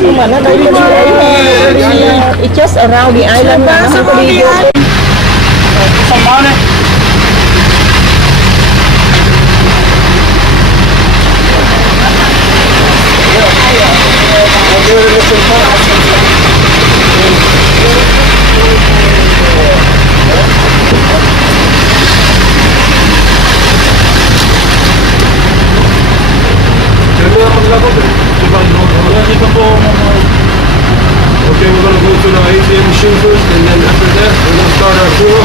Nhưng mà nó đây bên đấy mà it's just around the island mà nó không có đi vô. Okay, we're going to go to the ATM machine first, and then after that, we're going to start our tour.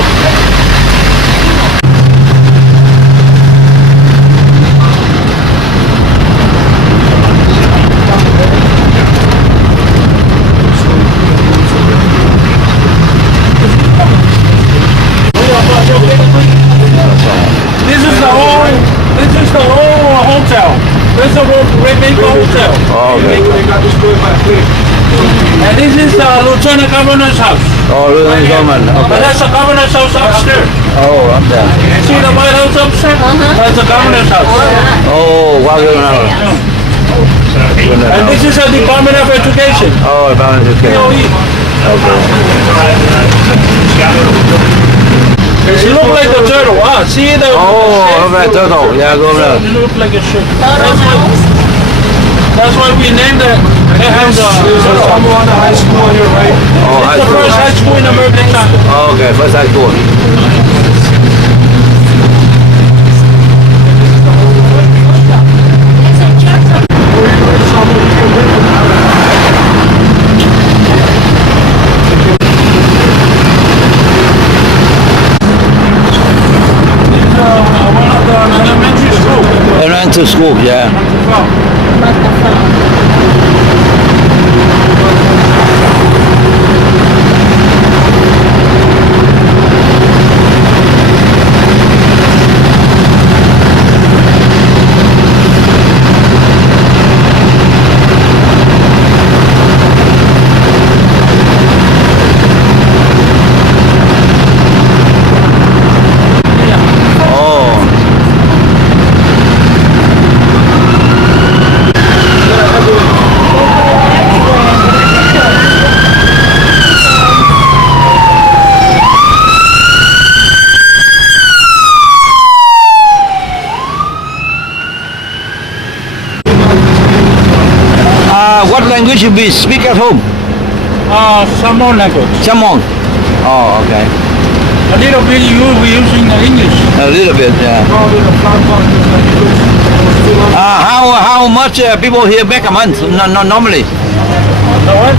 This is the whole hotel. This is the Rainmaker Hotel. Oh, okay. They got destroyed by a plane. And this is the Lieutenant Governor's house. Oh, Lieutenant Government. But Okay. that's the Governor's house upstairs. Oh, up there. See the White House upstairs? That's the Governor's house. Oh, wow, And this is the Department of Education. Oh, about education. DOE. Okay. It look like the turtle. Ah, see the... Oh, okay, turtle. Yeah, go there. It look like a ship. That's why we named it. It has Samoana High School on your right. Oh, high the school. first high school in American time. Oh, okay, first high school. One of the elementary school. Elementary school, yeah. Oh. What language you be speak at home? Samoan language. Chamon. Oh, okay. A little bit you will be using the English. A little bit, yeah. How much people here make a month? No, normally. The what?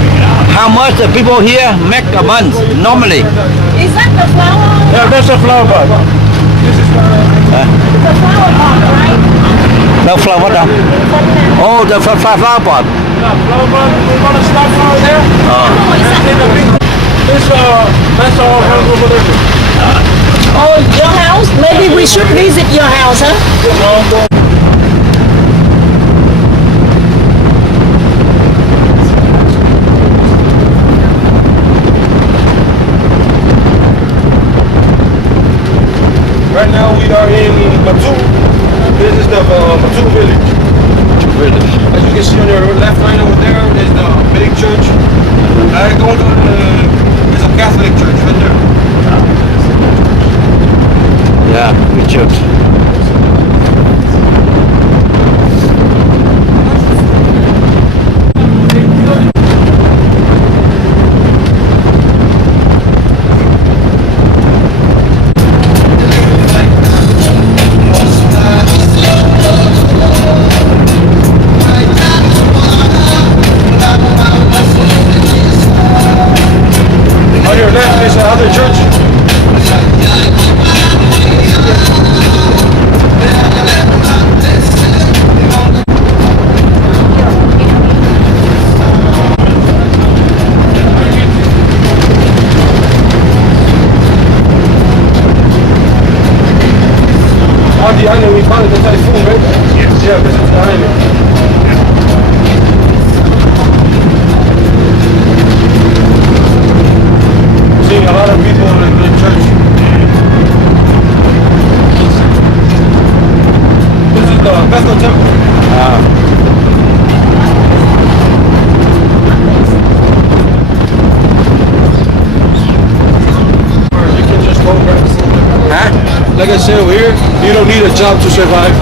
How much people here make a month normally? Is that the flower? Yeah, that's a flower pot. The flower pot, right? No flower pot. Oh, the flower pot. Yeah, flower pot. We want to stop right there. Oh, is that That's all house over there. Oh, your house? Maybe we should visit your house, huh? Right now we are in Matu. This is the Matu village. As you can see on your left line over there is the big church. Going to there's a Catholic church right there. Yeah, good church. On your left is another church. On the island we call it the typhoon, right? Yes. Yeah, because it's the island. Seeing a lot of people in the church. Glasgow Temple. You can just go back. Huh? Like I said over here, you don't need a job to survive.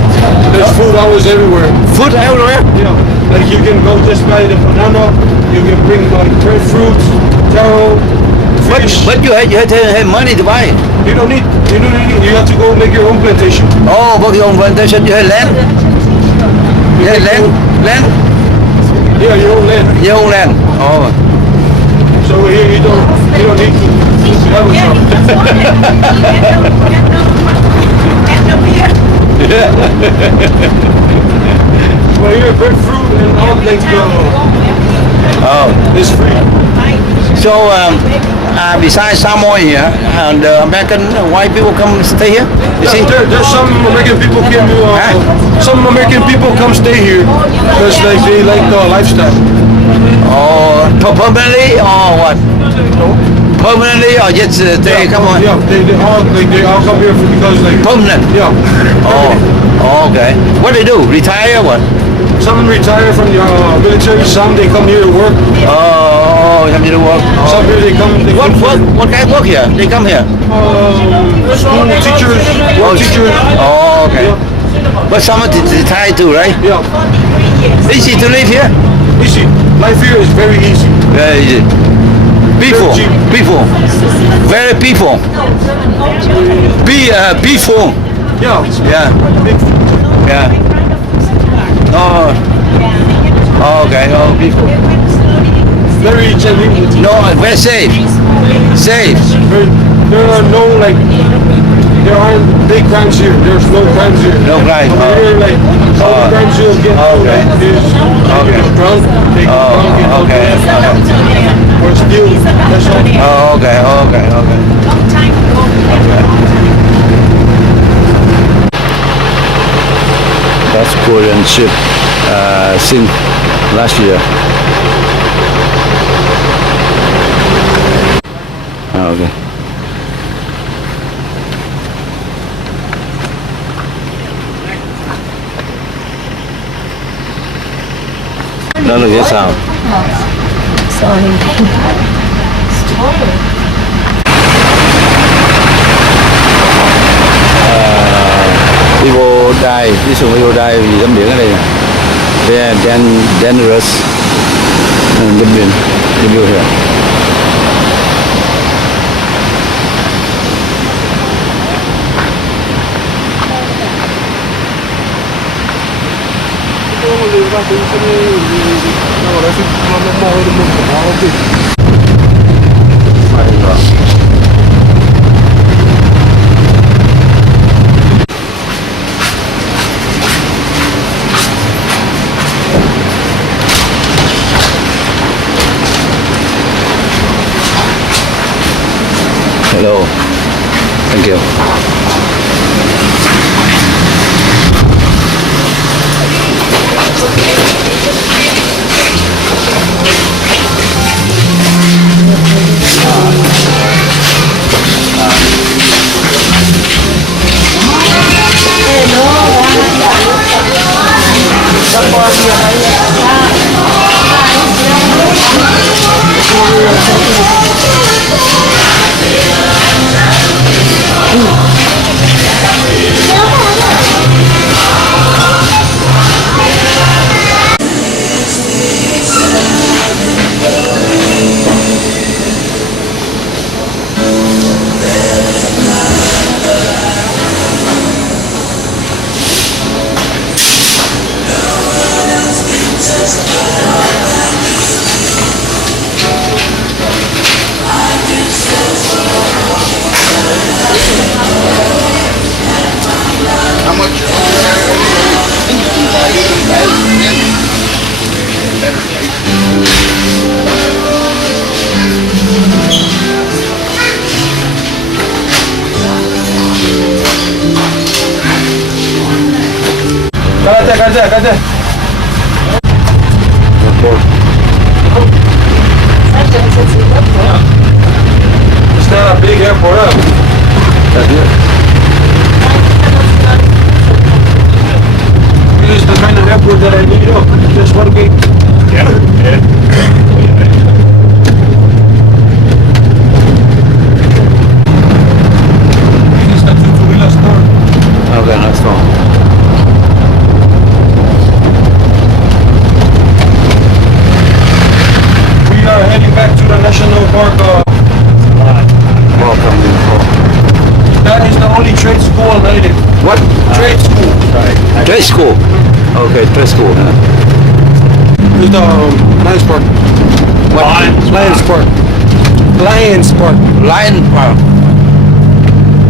There's food always everywhere. Food everywhere? Yeah. Like you can go just buy the banana, you can bring like breadfruits, taro, fish. But you have to have money to buy it. You don't need, you have to go make your own plantation. Oh, but your own plantation, you have land? You have land? Land? Yeah, your own land. Your own land. Oh. So over here you don't need to have a job. Well, here breadfruit and all like Oh. it's free. So, besides Samoa here, and American white people come stay here? You see? There's some American people some American people come stay here because like they like the lifestyle. Oh, permanently or what? Permanently or just they come on? Yeah, they all come here because like Permanent? yeah. Oh, okay. What they do? Retire or what? Some retire from the military. Some they come here to work. Oh, come here to work. Some here they come. What kind of work here? They come here? School teachers, work teachers. Oh, okay. But some are retired too, right? Yeah, Easy to live here? easy. Life here is very easy. Very easy. Peaceful. cheap. Peaceful. Very peaceful. Peaceful. Yeah, Yeah. big, Yeah. Oh. Okay. Oh, peaceful. very challenging. No, very safe. Safe. There are no like. There aren't big crimes here. There's no crimes here. No crime. Over here, like all the crimes you'll get Okay. like, is you get drunk, they get drunk, get Okay. or steal. That's all. Oh, okay. Okay. Okay. That's Korean ship since last year. Okay. Đó là cái sao? People die, this one people die vì tắm biển ở đây. They are dangerous. Tắm biển, the view here. Hello. Thank you. Kata. It's not a big airport, huh? That's it. This airport that I need up. Just one gate. Yeah. This is the two-wheeler store. Okay, next one. We are heading back to the national park. Welcome before. That is the only trade school native. What? Trade school. Trade school. Okay, trade school. Huh? There's the Lions Park. What? Lions Park. Lions Park. Lion Park.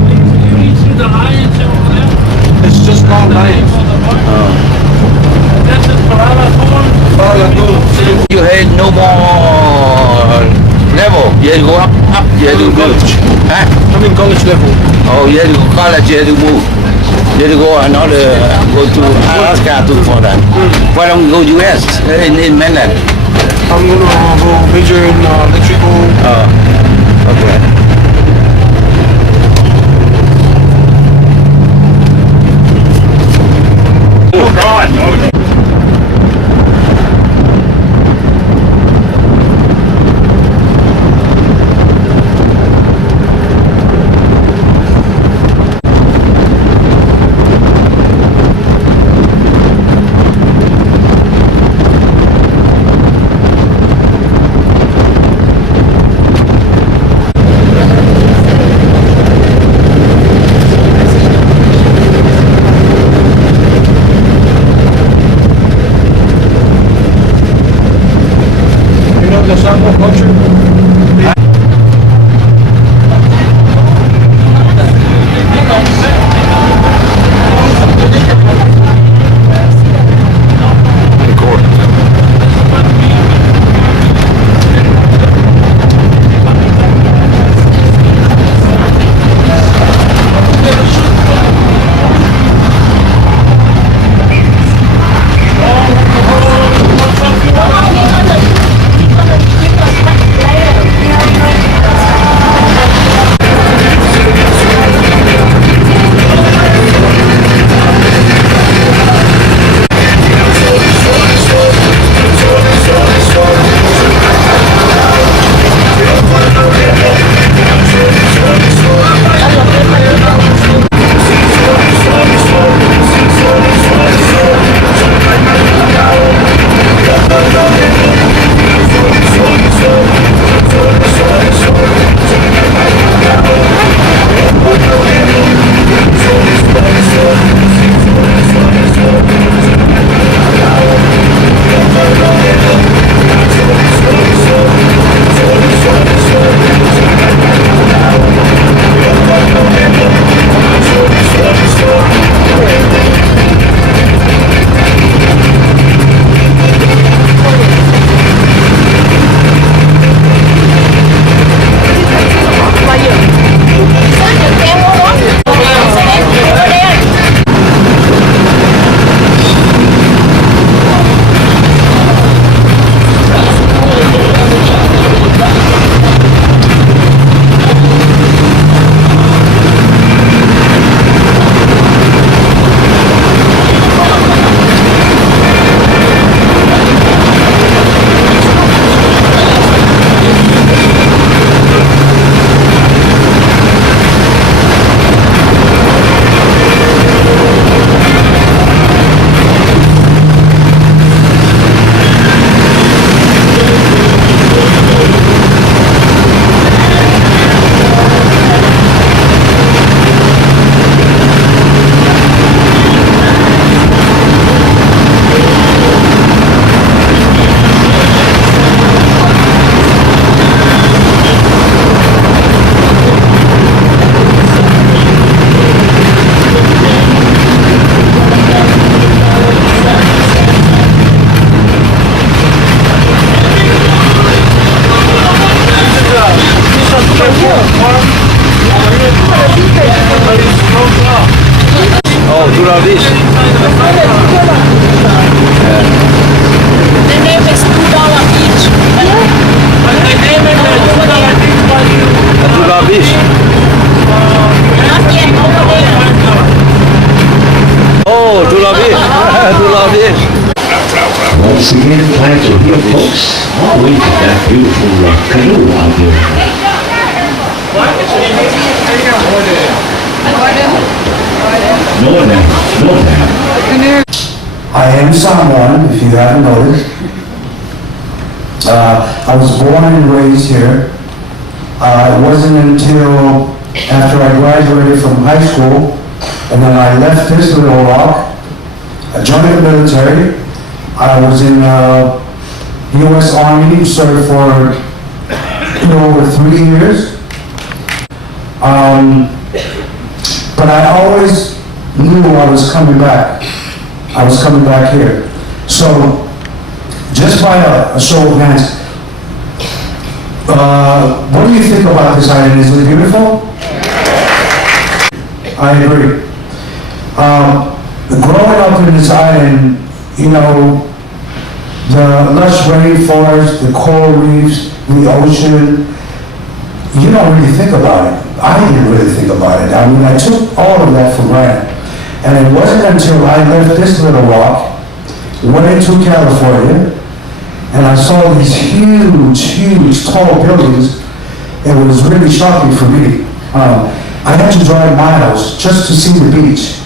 You reach to the lions over there? It's just called Lions. That's the Parala Corn. Lagoon. You had no more level. You had to go up. You had to go. College. Huh? I'm in college level. Oh, you had to go college. You had to move. You had to go another. Go to Alaska to for that. Why don't you go U.S. in mainland? I'm gonna go major in electrical. Okay. Oh, God. Oh, You know the Sambo culture? Oh, do all this. The name is $2 each. Do all this. Not yet over there. Oh, do all this. Do all this. is. Once again, glad to hear, folks. Oh, look at that beautiful canoe out there. Northern. I am Samoan, if you haven't noticed. I was born and raised here. It wasn't until after I graduated from high school, and then I left this little rock, I joined the military. I was in U.S. Army, served for over 3 years. But I always knew I was coming back. I was coming back here. So, just by a show of hands, what do you think about this island? Is it beautiful? I agree. Growing up in this island, you know, the lush rainforest, the coral reefs, the ocean, you don't really think about it. I didn't really think about it. I mean, I took all of that for granted. And it wasn't until I left this little rock, went into California, and I saw these huge, tall buildings. It was really shocking for me. I had to drive miles just to see the beach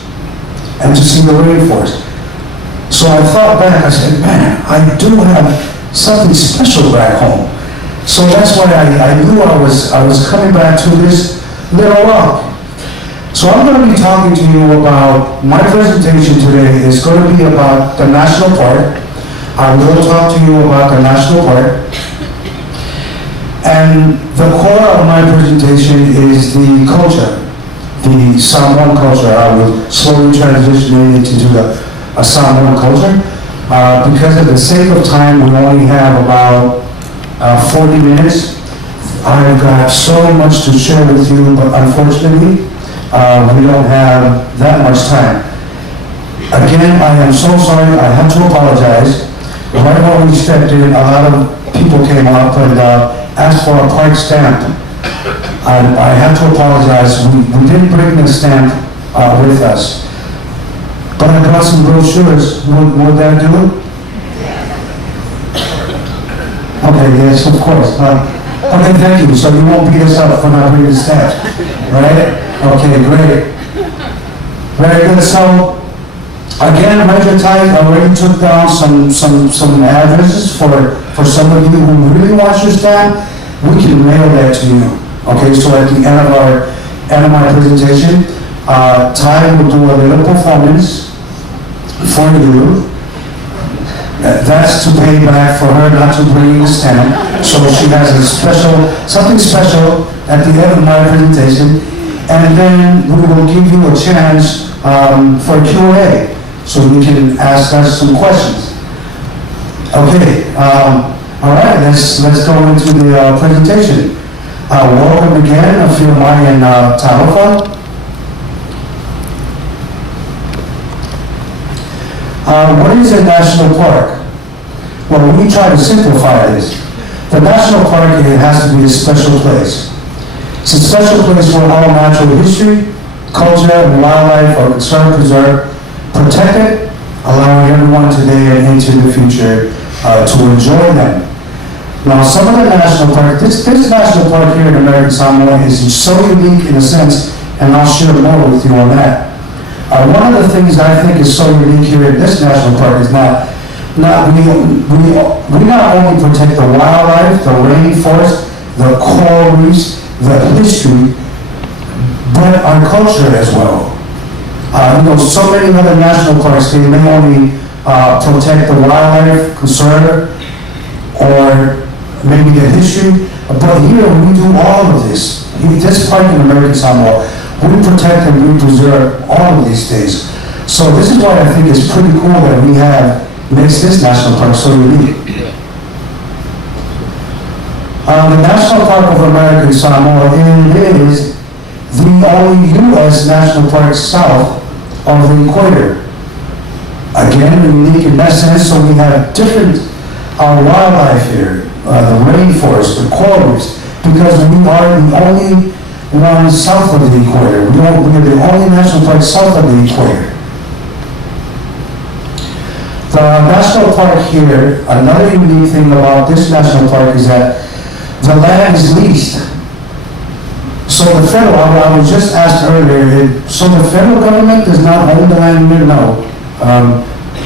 and to see the rainforest. So I thought back, I said, man, I do have something special back home. So that's why I knew I was coming back to this little rock. So I'm going to be talking to you about, my presentation today is going to be about the National Park. I will talk to you about the National Park. And the core of my presentation is the culture, the Samoan culture. I will slowly transition into a Samoan culture. Because of the sake of time, we only have about 40 minutes. I've got so much to share with you, but unfortunately, we don't have that much time. Again, I am so sorry. I have to apologize. Right when we stepped in, a lot of people came up and asked for a park stamp. I have to apologize. We didn't bring the stamp with us. But I brought some brochures. Would that do it? Okay, yes, of course. Okay, thank you. So you won't beat us up for not bringing the stamp, right? Okay, great. Very good. So, again, Major Ty already took down some addresses for some of you who really want your stamp. We can mail that to you. Okay, so at the end of my presentation, Ty will do a little performance for you. That's to pay back for her not to bring the stamp. So she has something special at the end of my presentation. And then we will give you a chance for Q&A, so you can ask us some questions. Okay, all right, let's go into the presentation. Welcome again, Afirmai and Talofa. What is a national park? Well, we try to simplify this. The national park, it has to be a special place. It's a special place where all natural history, culture, and wildlife are conserved, preserved, protected, allowing everyone today and into the future to enjoy them. Now, some of the national parks, this national park here in American Samoa is so unique in a sense, and I'll share more with you on that. One of the things I think is so unique here in this national park is we not only protect the wildlife, the rainforest, the coral reefs, the history, but our culture as well. So many other national parks, they may only protect the wildlife, conserve, or maybe the history, but here we do all of this. This park in American Samoa, we protect and we preserve all of these things. So this is why I think it's pretty cool that makes this national park so unique. The National Park of American Samoa is the only U.S. national park south of the equator. Again, unique in that sense, so we have different wildlife here, the rainforest, the coral reefs, because we are the only one south of the equator. We are the only national park south of the equator. The national park here, another unique thing about this national park is that the land is leased. So the federal, I was just asked earlier, so the federal government does not own the land here? No.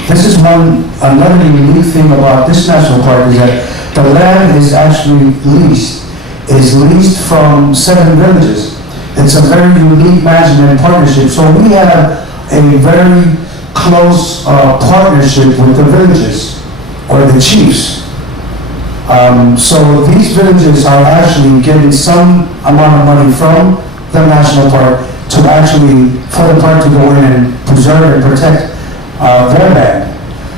This is another unique thing about this national park is that the land is actually leased. It's leased from 7 villages. It's a very unique management partnership. So we have a very close partnership with the villages or the chiefs. So these villages are actually getting some amount of money from the national park to actually, for the park to go in and preserve and protect their land.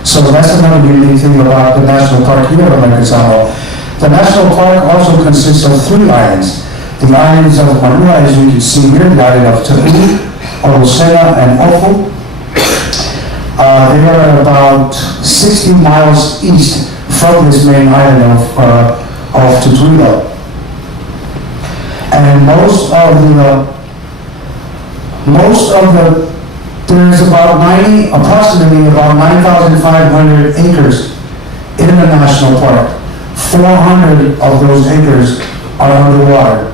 So that's another unique thing about the national park here in American Samoa. The national park also consists of 3 islands. The islands of Manua, as you can see here, the island of Tahu, Olosena, and Ofu. They are about 60 miles east from this main island of Tutuila. And there's approximately about 9,500 acres in the national park. 400 of those acres are underwater.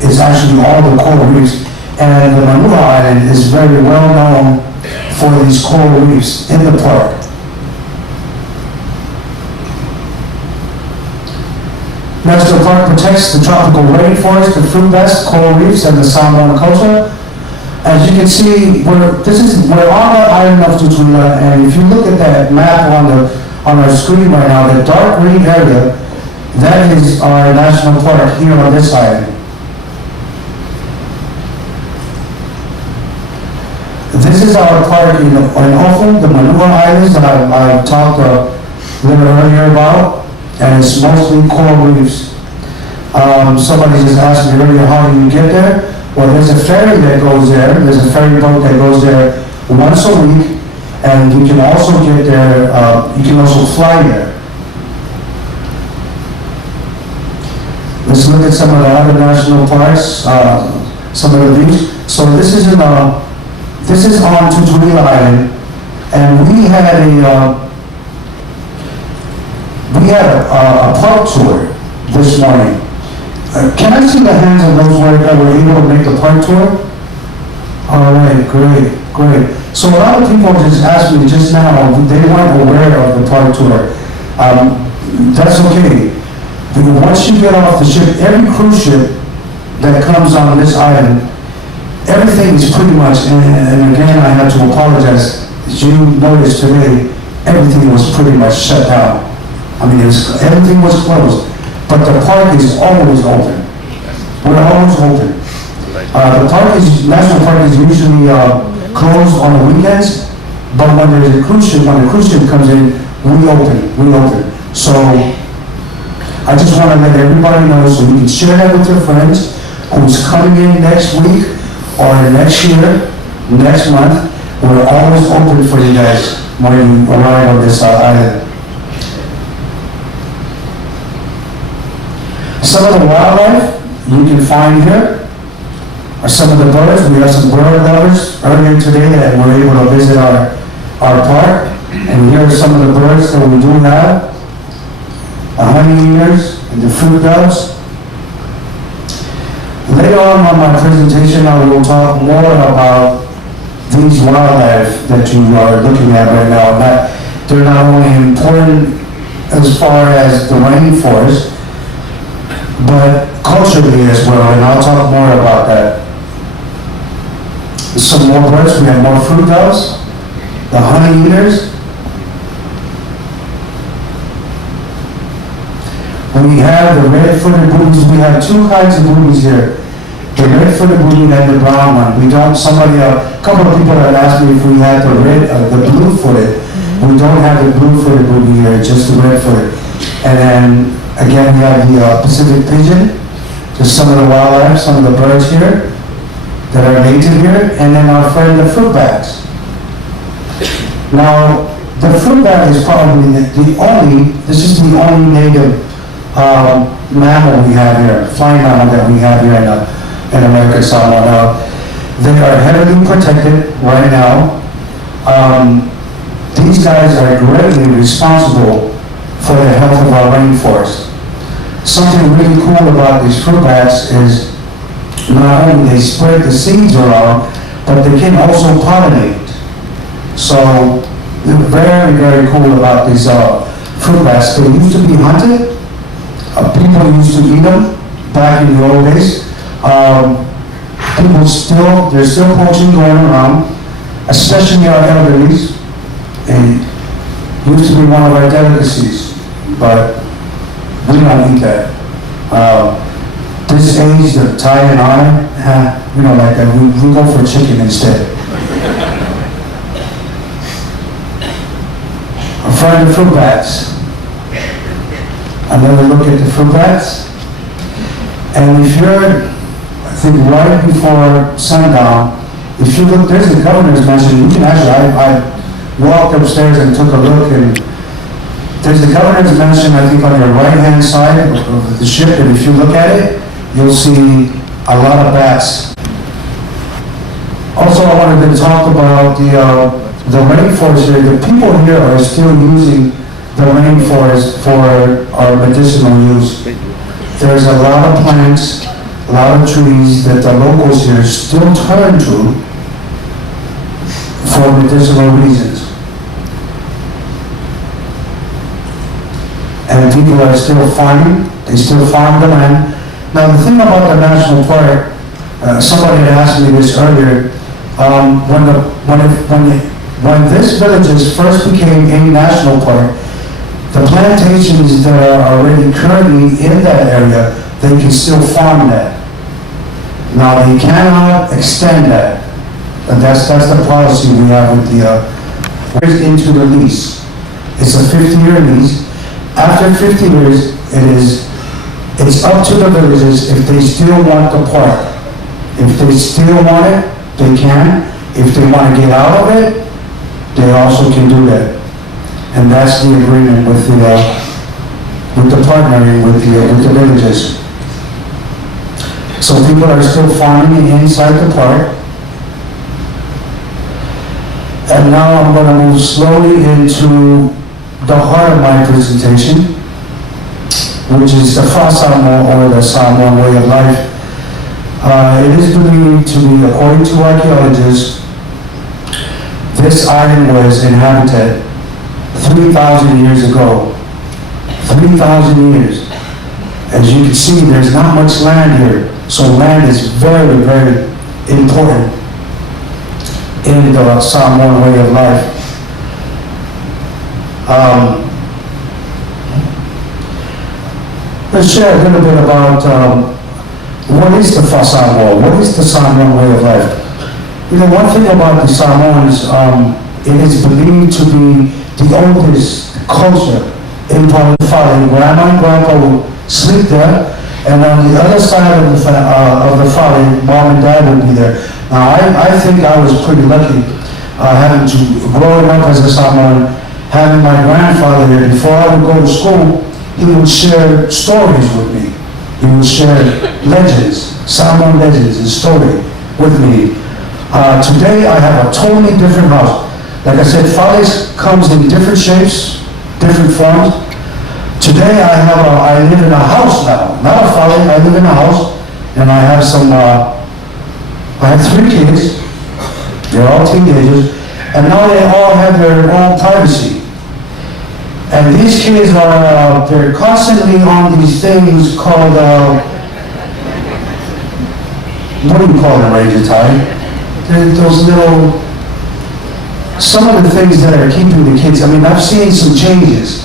It's actually all the coral reefs. And the Manua Island is very well known for these coral reefs in the park. National Park protects the tropical rainforest, the fruit bats, coral reefs, and the Samoan culture. As you can see, we're on the island of Tutuila, and if you look at that map on our screen right now, the dark green area, that is our national park here on this island. This is our park in Ofu, the Manua Islands that I talked a little earlier about, and it's mostly coral reefs. Somebody just asked me earlier, how do you get there? Well, there's a ferry that goes there. There's a ferry boat that goes there once a week, and you can also get there, you can also fly there. Let's look at some of the other national parks, some of the views. So this is on Tutuila Island, and we had a park tour this morning. Can I see the hands of those that were able to make the park tour? All right, great. So a lot of people just asked me just now, they weren't aware of the park tour. That's okay. Once you get off the ship, every cruise ship that comes on this island, everything is pretty much, and again I have to apologize, as you noticed today, everything was pretty much shut down. I mean, everything was closed, but the park is always open. We're always open. The national park is usually closed on the weekends, but when there's a cruise ship, when the cruise ship comes in, we open. So I just want to let everybody know so you can share that with your friends who's coming in next week or next year, next month. We're always open for you guys when you arrive on this island. Some of the wildlife you can find here are some of the birds. We have some bird lovers earlier today that were able to visit our park. And here are some of the birds that we do have. The honeyeaters and the fruit doves. Later on my presentation, I will talk more about these wildlife that you are looking at right now. They're not only important as far as the rainforest, but culturally as well, and I'll talk more about that. Some more birds, we have more fruit doves, the honeyeaters. We have the red-footed boobies. We have 2 kinds of boobies here. The red-footed booby and the brown one. A couple of people have asked me if we had the blue-footed. We don't have the blue-footed booby here, just the red-footed. And then, again, we have the Pacific pigeon. Just some of the wildlife, some of the birds here that are native here. And then our friend, the fruit bats. Now, the fruit bat is probably this is the only native mammal we have here, flying mammal that we have here in American Samoa. They are heavily protected right now. these guys are greatly responsible for the health of our rainforest. Something really cool about these fruit bats is not only they spread the seeds around, but they can also pollinate. So, very, very cool about these fruit bats. They used to be hunted. People used to eat them back in the old days. There's still poaching going around, especially our elderlies. And it used to be one of our delicacies, but we don't eat that. This age, the Thai and I, like that, we go for chicken instead. I'm fried the fruit bats. Another look at the fruit bats. And if you're, I think right before sundown, if you look, there's the governor's mansion. You can actually, I walked upstairs and took a look, and there's the governor's mansion, I think, on your right-hand side of the ship, and if you look at it, you'll see a lot of bats. Also, I wanted to talk about the rainforest here. The people here are still using the rainforest for our medicinal use. There's a lot of plants, a lot of trees that the locals here still turn to for medicinal reasons. And people are still farming, they still farm the land. Now the thing about the national park, somebody had asked me this earlier, when this villages first became a national park, the plantations that are already currently in that area, they can still farm that. Now they cannot extend that. And that's the policy we have with the into the lease. It's a 50-year lease. After 50 years, it's up to the villages if they still want the park. If they still want it, they can. If they want to get out of it, they also can do that. And that's the agreement with the partnering with the villages. So people are still farming inside the park. And now I'm going to move slowly into the heart of my presentation, which is the Fa Samoa, or the Samoan way of life. It is believed to be, according to archaeologists, this island was inhabited 3,000 years ago. 3,000 years. As you can see, there's not much land here, so land is very, very important in the Samoan way of life. Let's share a little bit about what is the Fa Samoa, what is the Samoan way of life. One thing about the Samoans, it is believed to be the oldest culture in Palefale. Grandma and Grandpa would sleep there, and on the other side of the Fale, Mom and Dad would be there. Now, I think I was pretty lucky having to, growing up as a Samoan, having my grandfather here. Before I would go to school, he would share stories with me. He would share legends, Samoan legends and story with me. Today I have a totally different house. Like I said, Fales comes in different shapes, different forms. Today I live in a house now, not a Fale. I live in a house, and I have I have 3 kids. They're all teenagers, and now they all have their own privacy. And these kids are, they're constantly on these things called, what do you call it, Ranger Ty? Those little, some of the things that are keeping the kids, I mean, I've seen some changes.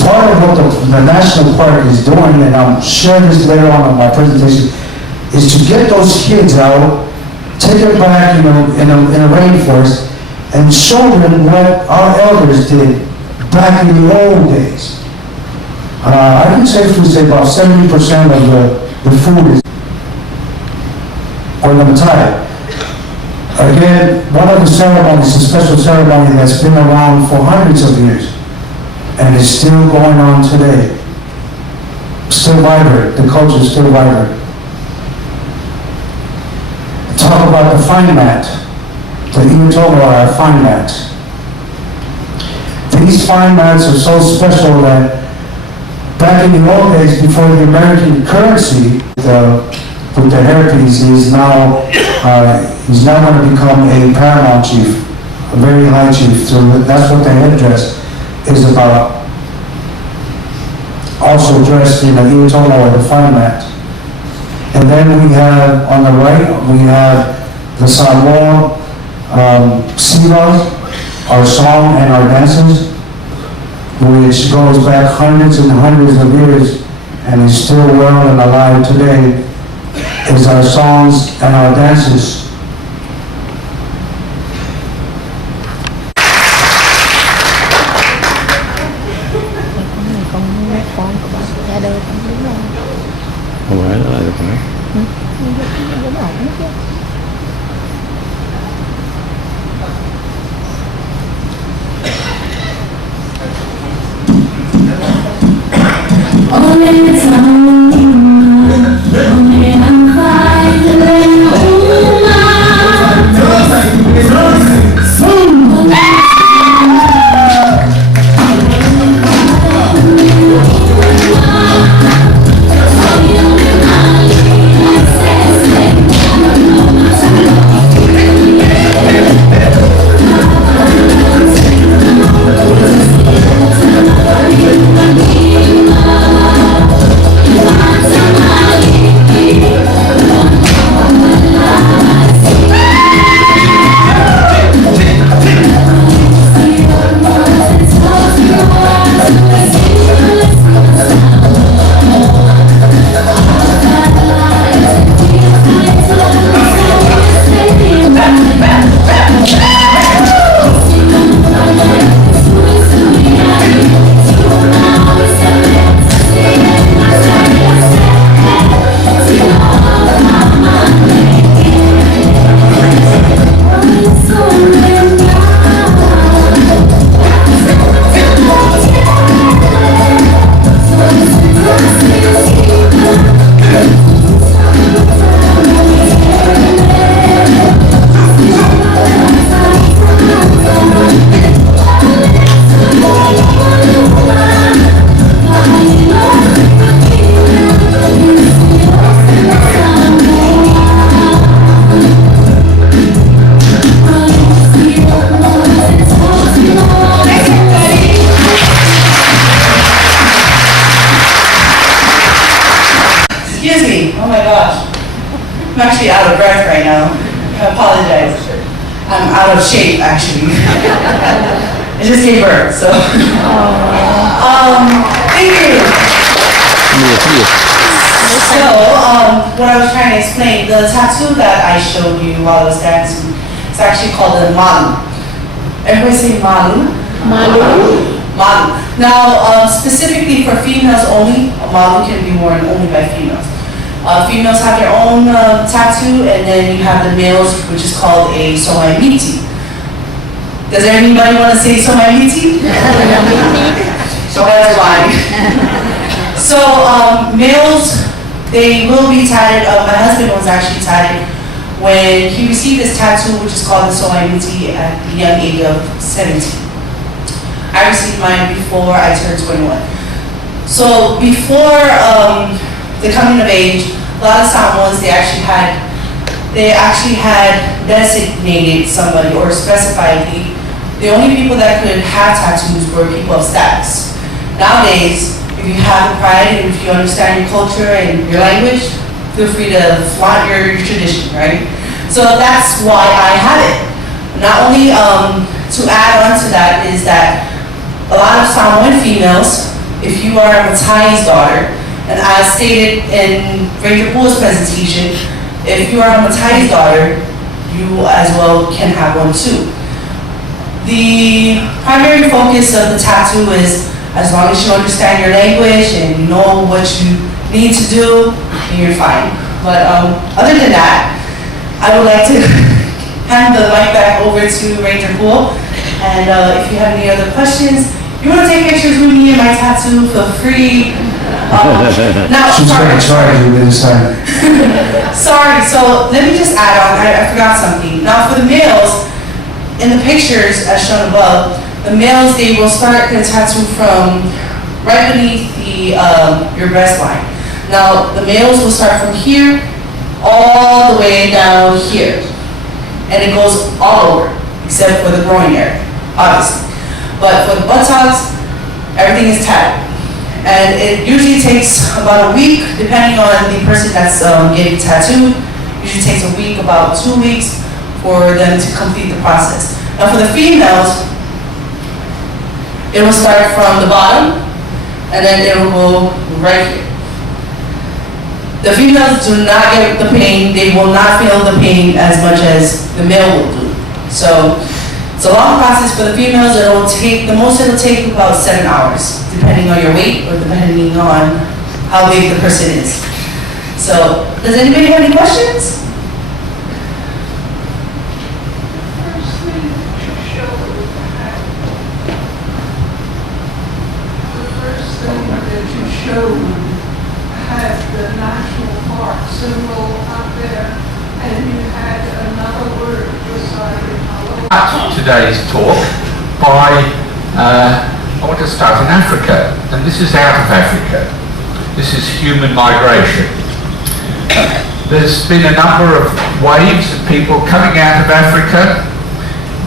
Part of what the National Park is doing, and I'll share this later on in my presentation, is to get those kids out, take them back in a rainforest, and show them what our elders did back in the old days. I can safely say about 70% of the food is ornamental. Again, one of the ceremonies, a special ceremony that's been around for hundreds of years and is still going on today. Still vibrant, the culture is still vibrant. Talk about the fine mat, the Iwitomo are our fine mat. these fine mats are so special that back in the old days, before the American currency, with the hairpiece, he's now going to become a paramount chief, a very high chief. So that's what the headdress is about. Also dressed in a Itono or the fine mat. And then we have, on the right, we have the Samoa Siva, our song and our dances, which goes back hundreds and hundreds of years and is still well and alive today, is our songs and our dances. Không phải lại được phải. Excuse me. Oh my gosh. I'm actually out of breath right now. I apologize. I'm out of shape, actually. I just gave birth, so. Thank you. So, what I was trying to explain, the tattoo that I showed you while I was dancing, it's actually called a malu. Everybody say malu? Malu. Malu. Now, specifically for females only, a malu can be worn only by females. Females have their own tattoo, and then you have the males, which is called a somaimiti. Does anybody want to say somaimiti? So that's fine. So males, they will be tatted. My husband was actually tatted when he received this tattoo, which is called the somaimiti, at the young age of 17. I received mine before I turned 21. So before the coming of age, a lot of Samoans, they actually had designated somebody or specified the only people that could have tattoos were people of status. Nowadays, if you have the pride and if you understand your culture and your language, feel free to flaunt your tradition, right? So that's why I have it. Not only to add on to that is that a lot of Samoan females, if you are a Matai's daughter, and as stated in Ranger Poole's presentation, if you are a Matai's daughter, you as well can have one too. The primary focus of the tattoo is as long as you understand your language and you know what you need to do, then you're fine. But other than that, I would like to hand the mic back over to Ranger Poole. And if you have any other questions, if you want to take pictures with me and my tattoo, feel free. Now, She's going to charge you this time. Sorry, so let me just add on, I forgot something. Now for the males, in the pictures as shown above, The males, they will start their tattoo from right beneath the your breast line. Now, the males will start from here all the way down here. And it goes all over, except for the groin area, obviously. But for the buttocks, everything is tatted. And it usually takes about a week, depending on the person that's getting tattooed. Usually takes a week, about 2 weeks, for them to complete the process. Now for the females, it will start from the bottom, and then it will go right here. The females do not get the pain. They will not feel the pain as much as the male will do. So it's a long process for the females. It'll take, the most it'll take about 7 hours, depending on your weight or depending on how big the person is. So, does anybody have any questions? Had the national park symbol up there, and you had another word beside it. Today's talk by, I want to start in Africa, and this is out of Africa. This is human migration. There's been a number of waves of people coming out of Africa.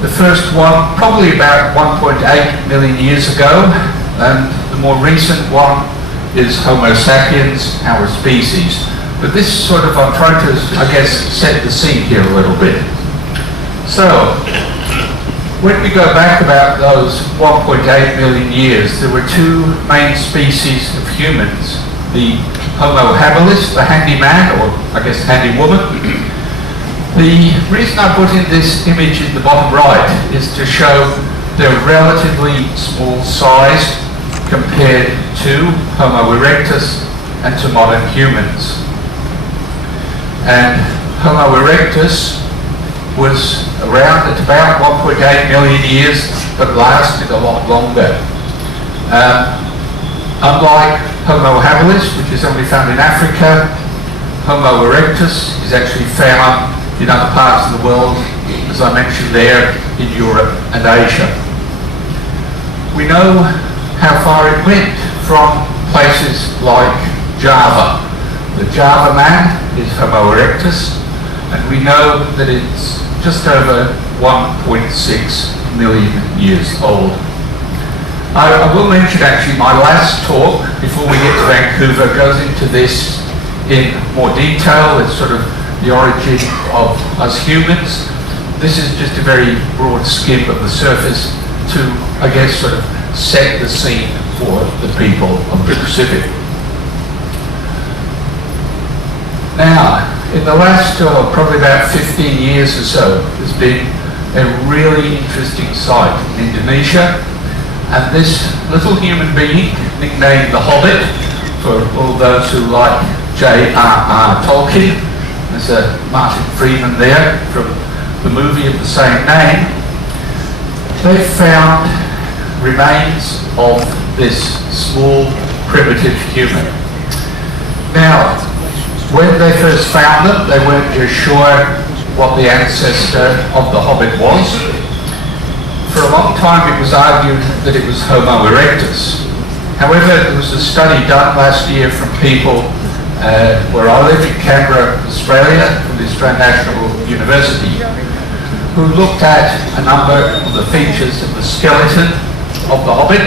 The first one probably about 1.8 million years ago, and the more recent one is Homo sapiens, our species. But this sort of, I'm trying to, I guess, set the scene here a little bit. So, when we go back about those 1.8 million years, there were two main species of humans. The Homo habilis, the handy man, or I guess handy woman. The reason I put in this image in the bottom right is to show their relatively small size compared to Homo erectus and to modern humans. And Homo erectus was around at about 1.8 million years, but lasted a lot longer. Unlike Homo habilis, which is only found in Africa, Homo erectus is actually found in other parts of the world, as I mentioned there, in Europe and Asia. We know how far it went from places like Java. The Java man is Homo erectus, and we know that it's just over 1.6 million years old. I will mention actually my last talk before we get to Vancouver goes into this in more detail. It's sort of the origin of us humans. This is just a very broad skim of the surface to, I guess, sort of set the scene for the people of the Pacific. Now, in the last probably about 15 years or so, there's been a really interesting site in Indonesia, and this little human being, nicknamed the Hobbit, for all those who like J.R.R. Tolkien, there's a Martin Freeman there from the movie of the same name. They found remains of this small primitive human. Now, when they first found them, they weren't just sure what the ancestor of the Hobbit was. For a long time it was argued that it was Homo erectus. However, there was a study done last year from people where I live in Canberra, Australia, from the Australian National University, who looked at a number of the features of the skeleton of the Hobbit,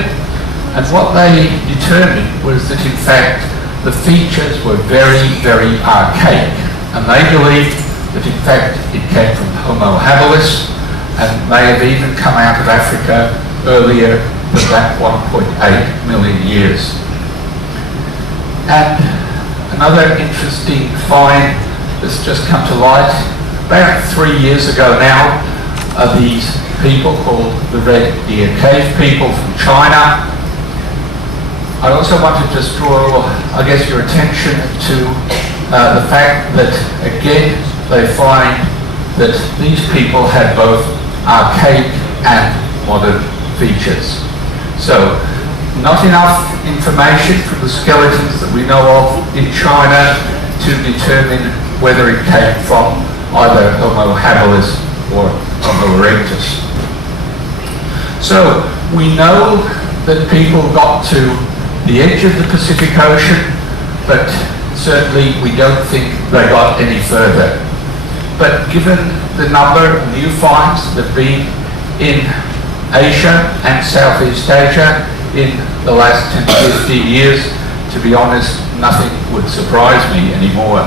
and what they determined was that in fact the features were very, very archaic, and they believed that in fact it came from Homo habilis and may have even come out of Africa earlier than that 1.8 million years. And another interesting find that's just come to light about 3 years ago now are these people called the Red Deer Cave people from China. I also want to just draw, I guess, your attention to the fact that, again, they find that these people had both archaic and modern features. So, not enough information from the skeletons that we know of in China to determine whether it came from either Homo habilis or Homo erectus. So, We know that people got to the edge of the Pacific Ocean, but certainly we don't think they got any further. But given the number of new finds that have been in Asia and Southeast Asia in the last 10 to 15 years, to be honest, nothing would surprise me anymore.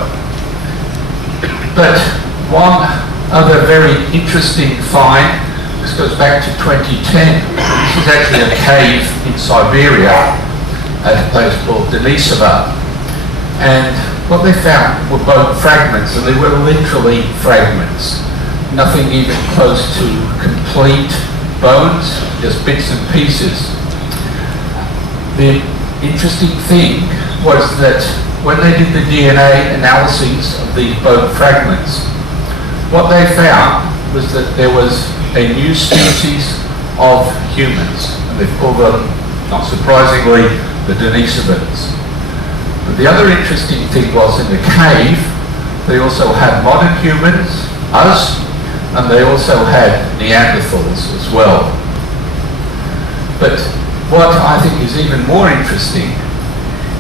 But one other very interesting find, this goes back to 2010. This is actually a cave in Siberia at a place called Denisova. And what they found were bone fragments, and they were literally fragments. Nothing even close to complete bones, just bits and pieces. The interesting thing was that when they did the DNA analyses of these bone fragments, what they found was that there was a new species of humans, and they've called them, not surprisingly, the Denisovans. But the other interesting thing was in the cave, they also had modern humans, us, and they also had Neanderthals as well. But what I think is even more interesting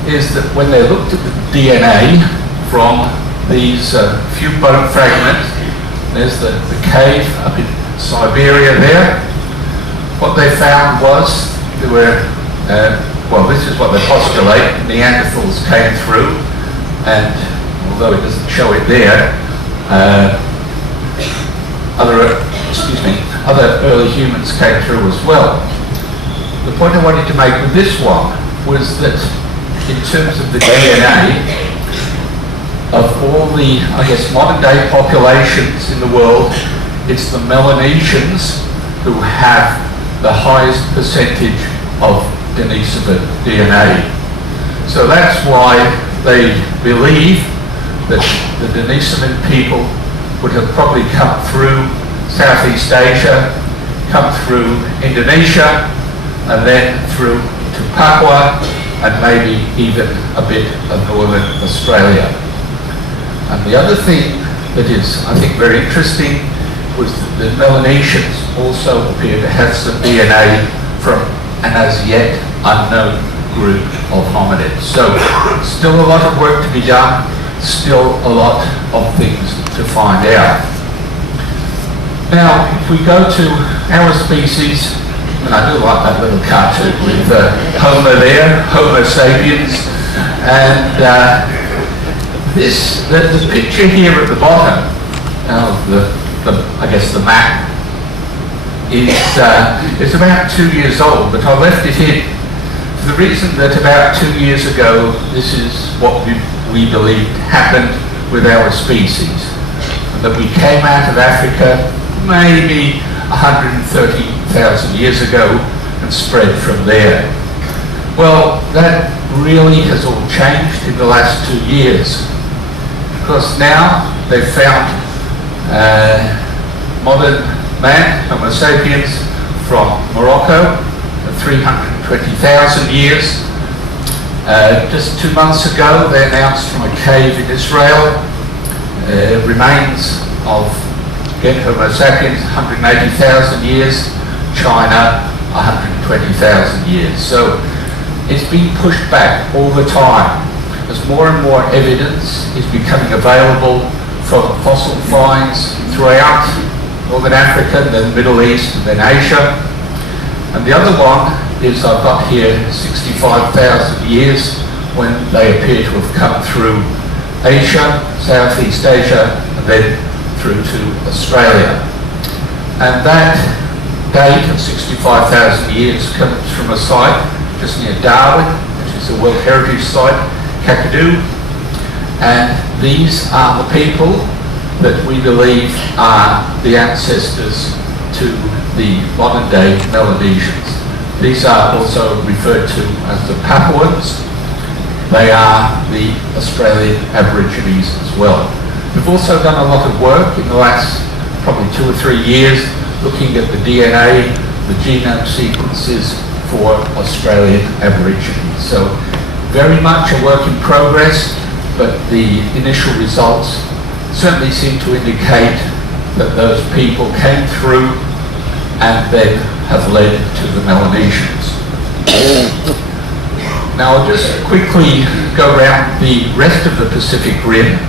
is that when they looked at the DNA from these few bone fragments, there's the cave up in Siberia there, what they found was there were, well, this is what they postulate, Neanderthals came through, and although it doesn't show it there, other early humans came through as well. The point I wanted to make with this one was that in terms of the DNA of all the, I guess, modern day populations in the world, it's the Melanesians who have the highest percentage of Denisovan DNA. So that's why they believe that the Denisovan people would have probably come through Southeast Asia, come through Indonesia, and then through to Papua, and maybe even a bit of northern Australia. And the other thing that is, I think, very interesting was that the Melanesians also appear to have some DNA from an as yet unknown group of hominids. So still a lot of work to be done, still a lot of things to find out. Now, if we go to our species, and I do like that little cartoon with Homo there, Homo sapiens, and the picture here at the bottom of I guess the map is about 2 years old, but I left it in for the reason that about 2 years ago, this is what we believed happened with our species, and that we came out of Africa maybe 130,000 years ago and spread from there. Well, that really has all changed in the last 2 years, because now they've found modern man, Homo sapiens, from Morocco, 320,000 years. Just 2 months ago, they announced from a cave in Israel remains of, again, Homo sapiens, 180,000 years, China, 120,000 years. So it's being pushed back all the time as more and more evidence is becoming available from fossil finds throughout Northern Africa, then the Middle East, and then Asia. And the other one is, I've got here 65,000 years when they appear to have come through Asia, Southeast Asia, and then through to Australia. And that date of 65,000 years comes from a site just near Darwin, which is a World Heritage Site, Kakadu. And these are the people that we believe are the ancestors to the modern day Melanesians. These are also referred to as the Papuans. They are the Australian Aborigines as well. We've also done a lot of work in the last probably 2 or 3 years looking at the DNA, the genome sequences for Australian Aborigines. So very much a work in progress, but the initial results certainly seem to indicate that those people came through and then have led to the Melanesians. Now I'll just quickly go around the rest of the Pacific Rim,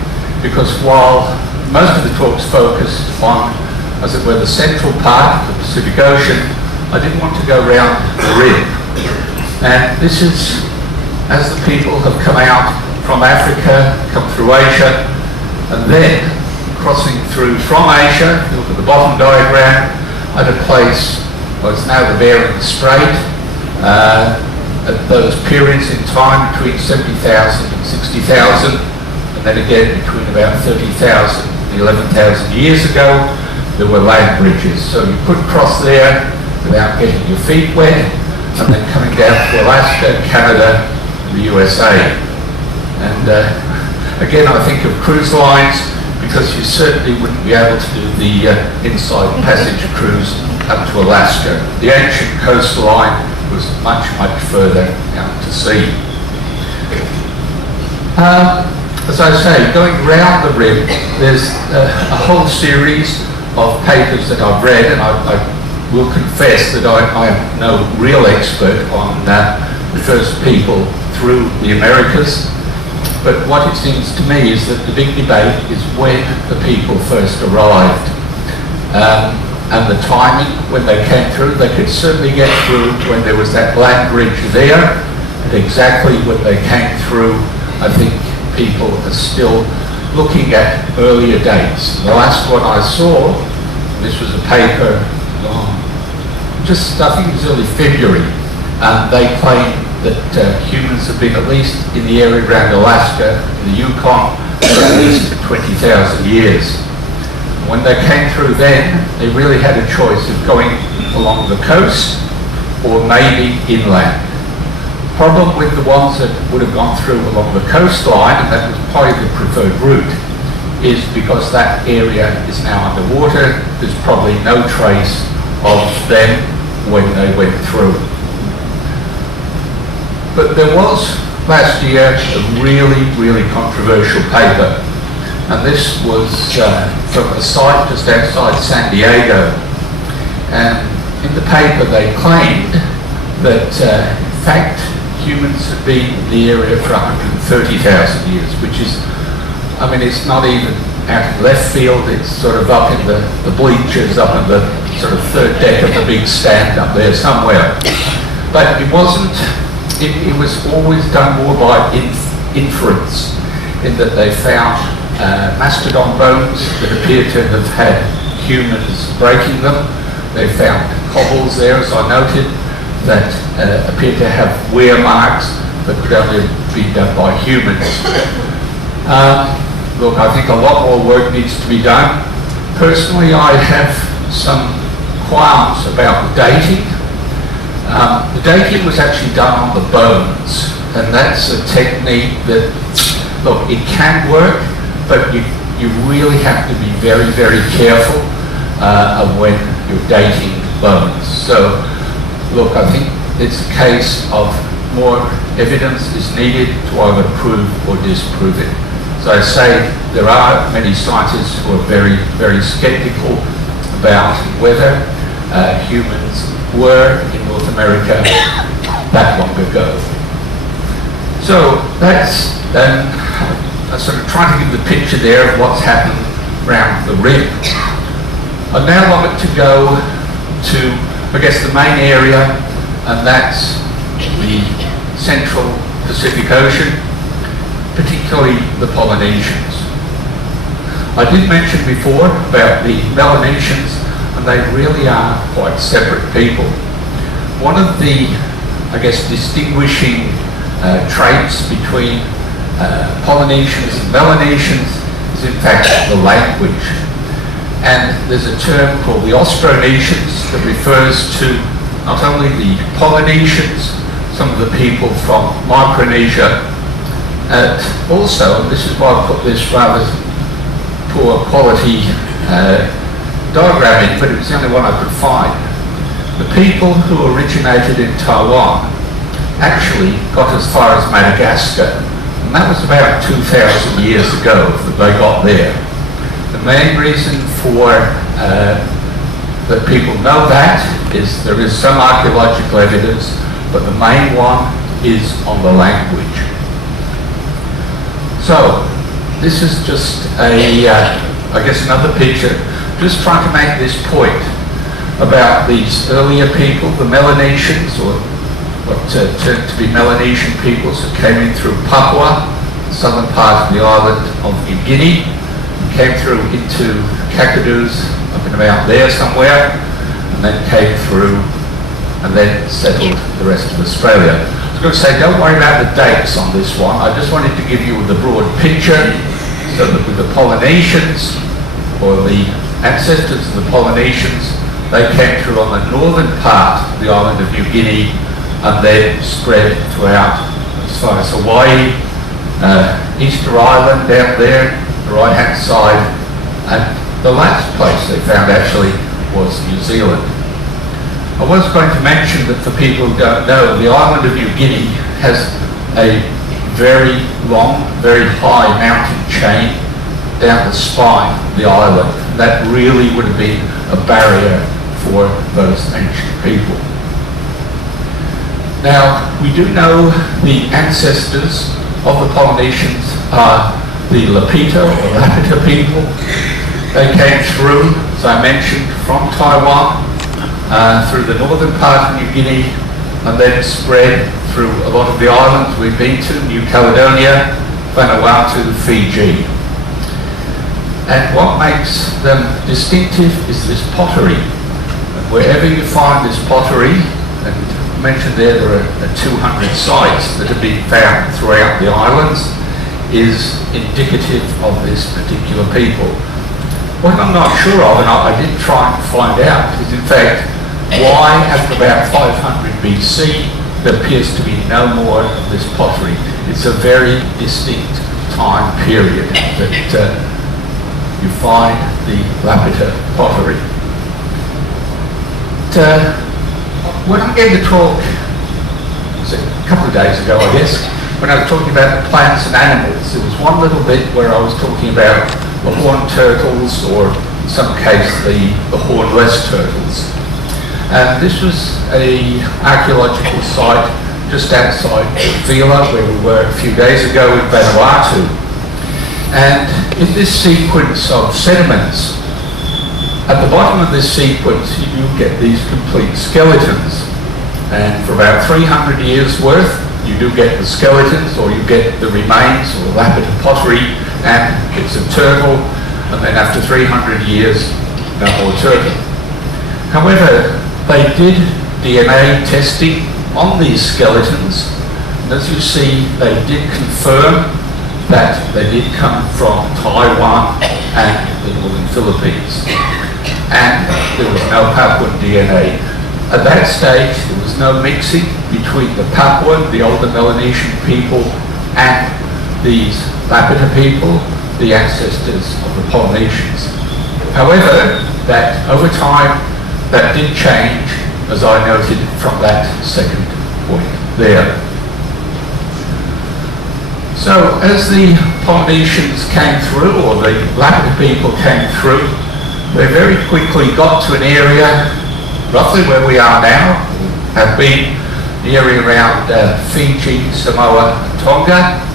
because while most of the talks focused on, as it were, the central part of the Pacific Ocean, I didn't want to go around the rim. And this is as the people have come out from Africa, come through Asia, and then crossing through from Asia, if you look at the bottom diagram, at a place, well, it's now the Bering Strait, at those periods in time between 70,000 and 60,000, and then again between about 30,000 and 11,000 years ago, there were land bridges. So you could cross there without getting your feet wet, and then coming down to Alaska, Canada, and the USA. And again, I think of cruise lines, because you certainly wouldn't be able to do the inside passage cruise up to Alaska. The ancient coastline was much, much further out to sea. As I say, going round the rim, there's a whole series of papers that I've read, and I will confess that I am no real expert on the first people through the Americas. But what it seems to me is that the big debate is when the people first arrived. And the timing when they came through. They could certainly get through when there was that land bridge there, and exactly when they came through, I think people are still looking at earlier dates. The last one I saw, this was a paper, I think it was early February, and they claim that humans have been at least in the area around Alaska, in the Yukon, for at least 20,000 years. When they came through then, they really had a choice of going along the coast or maybe inland. The problem with the ones that would have gone through along the coastline, and that was probably the preferred route, is because that area is now underwater. There's probably no trace of them when they went through. But there was last year a really, really controversial paper. And this was from a site just outside San Diego. And in the paper they claimed that in fact humans have been in the area for 130,000 years, which is, I mean, it's not even out in left field, it's sort of up in the bleachers, up in the sort of third deck of the big stand up there somewhere. But it wasn't, it was always done more by inference, in that they found mastodon bones that appear to have had humans breaking them. They found cobbles there, as I noted, that appear to have wear marks that could only be done by humans. Look, I think a lot more work needs to be done. Personally, I have some qualms about the dating. The dating was actually done on the bones, and that's a technique that, look, it can work, but you really have to be very, very careful of when you're dating bones. So, look, I think it's a case of more evidence is needed to either prove or disprove it. So I say there are many scientists who are very, very skeptical about whether humans were in North America that long ago. So that's sort of trying to give the picture there of what's happened around the rim. I'd now like to go to, I guess, the main area, and that's the central Pacific Ocean, particularly the Polynesians. I did mention before about the Melanesians, and they really are quite separate people. One of the, I guess, distinguishing traits between Polynesians and Melanesians is in fact the language. And there's a term called the Austronesians that refers to not only the Polynesians, some of the people from Micronesia, also, and this is why I put this rather poor quality diagram in, but it was the only one I could find. The people who originated in Taiwan actually got as far as Madagascar. And that was about 2,000 years ago that they got there. The main reason for that people know that is there is some archaeological evidence, but the main one is on the language. So this is just I guess another picture, just trying to make this point about these earlier people, the Melanesians, or what turned to be Melanesian peoples that came in through Papua, the southern part of the island of New Guinea, came through into Kakadus, up and about there somewhere, and then came through and then settled the rest of Australia. I was going to say, don't worry about the dates on this one. I just wanted to give you the broad picture, so that with the Polynesians, or the ancestors of the Polynesians, they came through on the northern part of the island of New Guinea and then spread throughout as far as Hawaii, Easter Island down there, the right-hand side, and the last place they found actually was New Zealand. I was going to mention that for people who don't know, the island of New Guinea has a very long, very high mountain chain down the spine of the island. That really would have been a barrier for those ancient people. Now, we do know the ancestors of the Polynesians are the Lapita or Lapita people. They came through, as I mentioned, from Taiwan, through the northern part of New Guinea, and then spread through a lot of the islands we've been to, New Caledonia, Vanuatu, Fiji. And what makes them distinctive is this pottery. And wherever you find this pottery, and I mentioned there are 200 sites that have been found throughout the islands, is indicative of this particular people. What I'm not sure of, and I did try and find out, is in fact why after about 500 BC there appears to be no more of this pottery. It's a very distinct time period that you find the Lapita pottery. When I gave the talk, it was a couple of days ago I guess, when I was talking about the plants and animals, there was one little bit where I was talking about the horned turtles, or in some case the hornless turtles. And this was an archaeological site just outside Vila, where we were a few days ago in Vanuatu. And in this sequence of sediments, at the bottom of this sequence you get these complete skeletons. And for about 300 years worth, you do get the skeletons, or you get the remains, or Lapita pottery, and bits of turtle, and then after 300 years, no more turtle. However, they did DNA testing on these skeletons, and as you see, they did confirm that they did come from Taiwan and the northern Philippines. And there was no Papuan DNA. At that stage, there was no mixing between the Papuan, the older Melanesian people, and these Lapita people, the ancestors of the Polynesians. However, that over time, that did change, as I noted from that second point there. So as the Polynesians came through, or the Lapita people came through, they very quickly got to an area roughly where we are now, have been the area around Fiji, Samoa, and Tonga.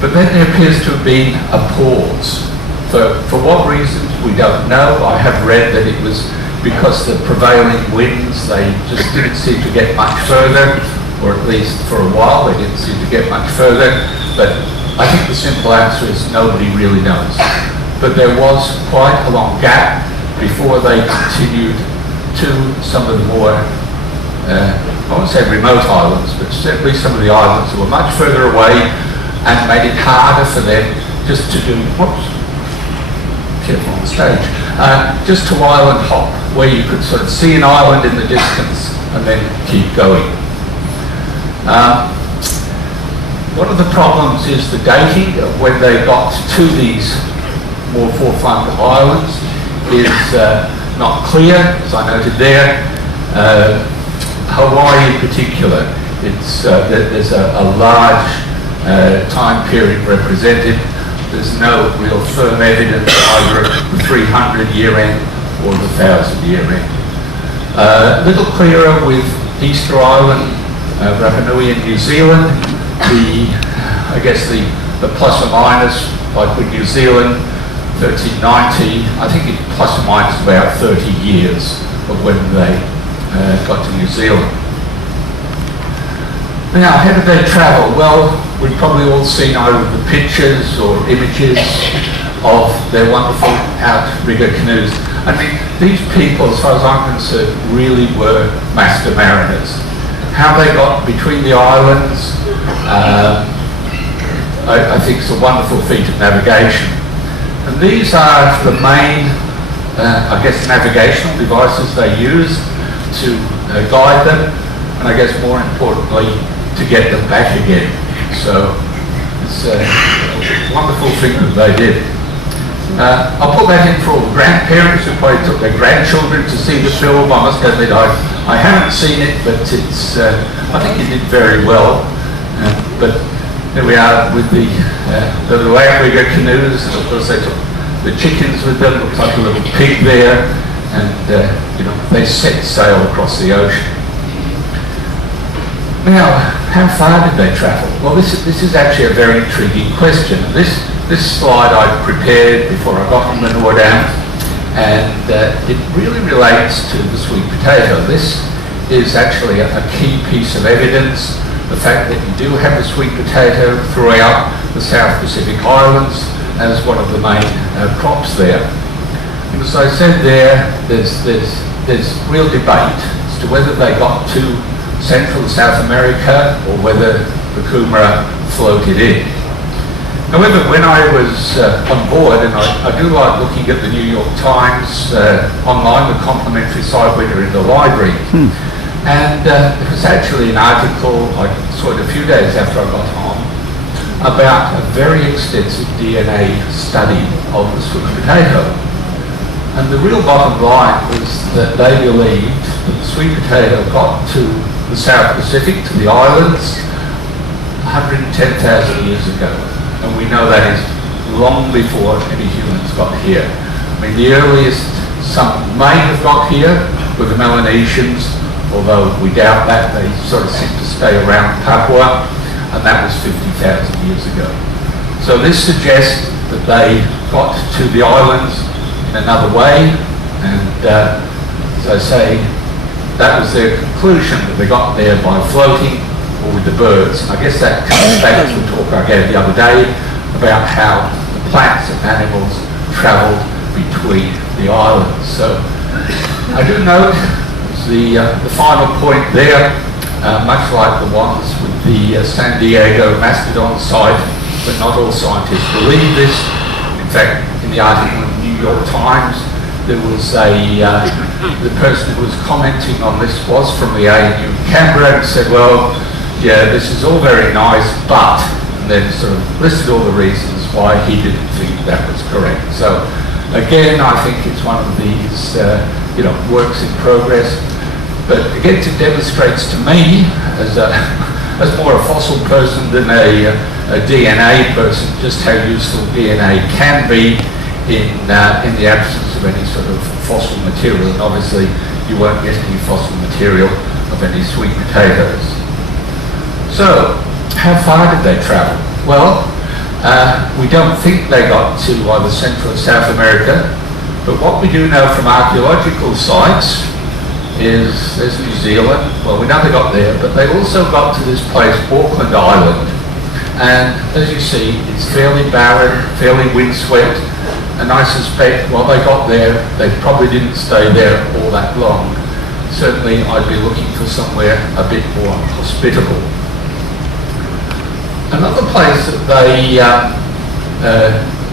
But then there appears to have been a pause. For what reasons, we don't know. I have read that it was because the prevailing winds, they just didn't seem to get much further, or at least for a while they didn't seem to get much further. But I think the simple answer is nobody really knows. But there was quite a long gap before they continued to some of the more, I won't say remote islands, but certainly some of the islands that were much further away, and made it harder for them just to do, whoops, careful on the stage, just to island hop, where you could sort of see an island in the distance and then keep going. One of the problems is the dating of when they got to these more forefront islands is not clear, as I noted there. Hawaii in particular, there's a large time period represented. There's no real firm evidence either of the 300-year end or the 1,000-year end. A little clearer with Easter Island, Rapa Nui in New Zealand. I guess the plus or minus, like with New Zealand, 1390, I think it plus or minus about 30 years of when they got to New Zealand. Now, how did they travel? Well, we've probably all seen either the pictures or images of their wonderful outrigger canoes. I mean, these people, as far as I'm concerned, really were master mariners. How they got between the islands, I think it's a wonderful feat of navigation. And these are the main, I guess, navigational devices they use to guide them, and I guess more importantly, to get them back again. So it's a wonderful thing that they did. I'll put that in for all the grandparents who probably took their grandchildren to see the film. I must admit I haven't seen it, but it's I think it did very well. But there we are with the little outrigger canoes, and of course they took the chickens with them. Looks like a little pig there, and you know, they set sail across the ocean. Now, how far did they travel? Well, this is actually a very intriguing question. This slide I prepared before I got on the Nordam, and it really relates to the sweet potato. This is actually a key piece of evidence, the fact that you do have the sweet potato throughout the South Pacific Islands as one of the main crops there. And as I said there's real debate as to whether they got to Central South America or whether the Coomera floated in. However, when I was on board, and I do like looking at the New York Times online, the complimentary site when you're in the library, and there was actually an article I saw it a few days after I got home about a very extensive DNA study of the sweet potato. And the real bottom line was that they believed that the sweet potato got to the South Pacific, to the islands, 110,000 years ago. And we know that is long before any humans got here. I mean, the earliest some may have got here were the Melanesians, although we doubt that. They sort of seem to stay around Papua, and that was 50,000 years ago. So this suggests that they got to the islands in another way, and as I say, that was their conclusion, that they got there by floating or with the birds. I guess that comes back to the talk I gave the other day about how the plants and animals travelled between the islands. So I do note the final point there, much like the ones with the San Diego Mastodon site, but not all scientists believe this. In fact, in the article in the New York Times, there was the person who was commenting on this was from the ANU Canberra and said, well, yeah, this is all very nice, but, and then sort of listed all the reasons why he didn't think that was correct. So again, I think it's one of these, you know, works in progress. But again, it demonstrates to me, as more a fossil person than a DNA person, just how useful DNA can be in the absence of any sort of fossil material. And obviously, you won't get any fossil material of any sweet potatoes. So, how far did they travel? Well, we don't think they got to either Central or South America, but what we do know from archaeological sites is there's New Zealand. Well, we know they got there, but they also got to this place, Auckland Island. And as you see, it's fairly barren, fairly windswept, and I suspect while they got there, they probably didn't stay there all that long. Certainly, I'd be looking for somewhere a bit more hospitable. Another place that they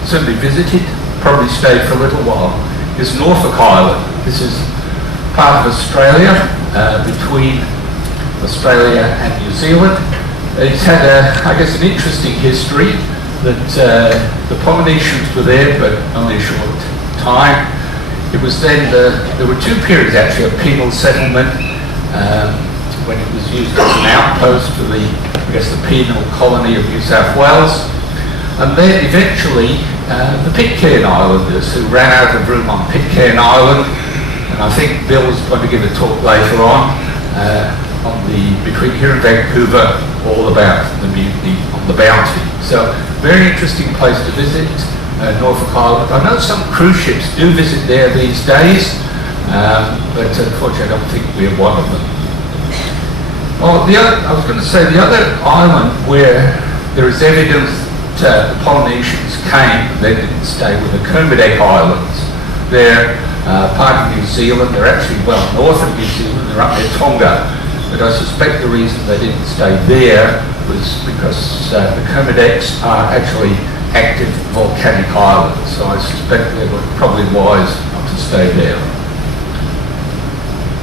certainly visited, probably stayed for a little while, is Norfolk Island. This is part of Australia, between Australia and New Zealand. It's had, I guess, an interesting history that the Polynesians were there, but only a short time. It was then, there were two periods actually of penal settlement, when it was used as an outpost for the, I guess, the penal colony of New South Wales. And then eventually, the Pitcairn Islanders, who ran out of room on Pitcairn Island, And I think Bill's going to give a talk later on between here and Vancouver, all about the mutiny on the Bounty. So, very interesting place to visit, Norfolk Island. I know some cruise ships do visit there these days, but unfortunately I don't think we're one of them. Oh, I was going to say, the other island where there is evidence that the Polynesians came, they didn't stay, with the Kermadec Islands. They're part of New Zealand. They're actually well north of New Zealand. They're up near Tonga. But I suspect the reason they didn't stay there was because the Kermadecs are actually active volcanic islands. So I suspect they were probably wise not to stay there.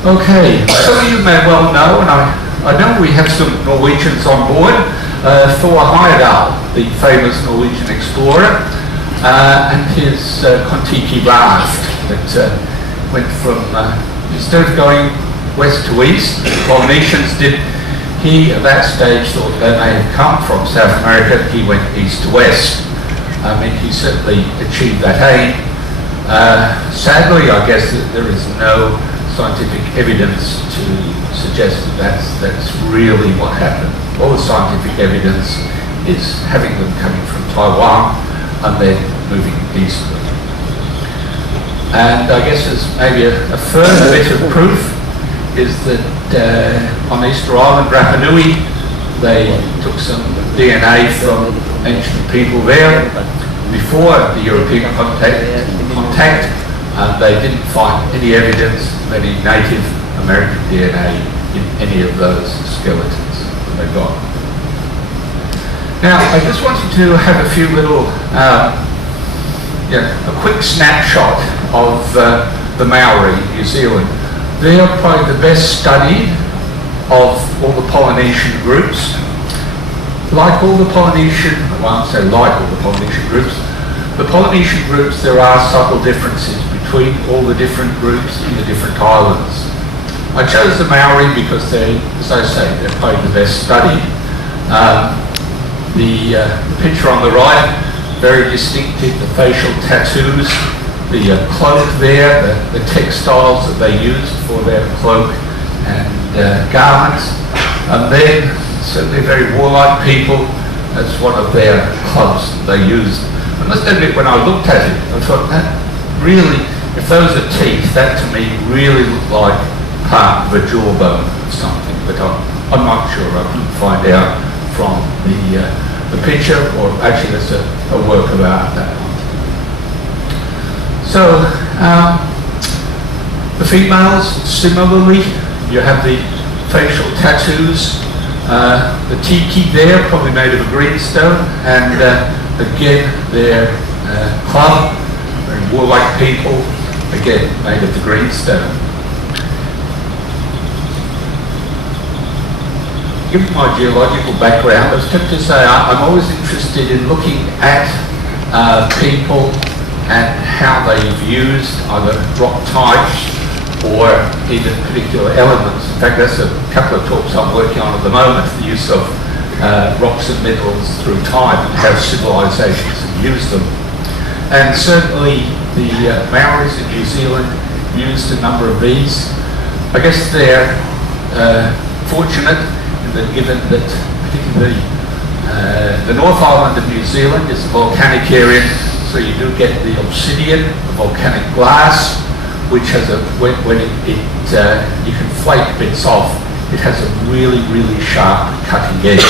Okay, some of you may well know, and I know we have some Norwegians on board. Thor Heyerdahl, the famous Norwegian explorer, and his Kon-Tiki raft that went from, instead of going west to east, Polynesians did, he at that stage thought they may have come from South America, he went east to west. I mean, he certainly achieved that aim. Sadly, I guess that there is no scientific evidence to suggest that that's really what happened. All the scientific evidence is having them coming from Taiwan and then moving eastward. And I guess there's maybe a further bit of proof is that on Easter Island, Rapa Nui, they took some DNA from ancient people there before the European contact, and they didn't find any evidence of any Native American DNA in any of those skeletons that they got. Now, I just wanted to have a few little, a quick snapshot of the Maori, New Zealand. They are probably the best studied of all the Polynesian groups. Like all the Polynesian, well, I say like all the Polynesian groups, the Polynesian groups, there are subtle differences between all the different groups in the different islands. I chose the Maori because they, as I say, they're probably the best studied. The picture on the right, very distinctive, the facial tattoos, the cloak there, the textiles that they used for their cloak and garments, and then certainly very warlike people. That's one of their clubs they used. I must admit, when I looked at it, I thought that really, if those are teeth, that to me really looked like part of a jawbone or something, but I'm not sure. I couldn't find out from the picture, or actually there's a work of art, that one. So, the females, similarly, you have the facial tattoos, the tiki there, probably made of a greenstone, and again, their club, very warlike people, again, made of the greenstone. Given my geological background, I was tempted to say I'm always interested in looking at people and how they've used either rock types or even particular elements. In fact, that's a couple of talks I'm working on at the moment, the use of rocks and minerals through time and how civilizations have used them. And certainly the Maoris in New Zealand used a number of these. I guess they're fortunate in that, given that particularly the North Island of New Zealand is a volcanic area, so you do get the obsidian, the volcanic glass, which has a, when you can flake bits off, it has a really, really sharp cutting edge.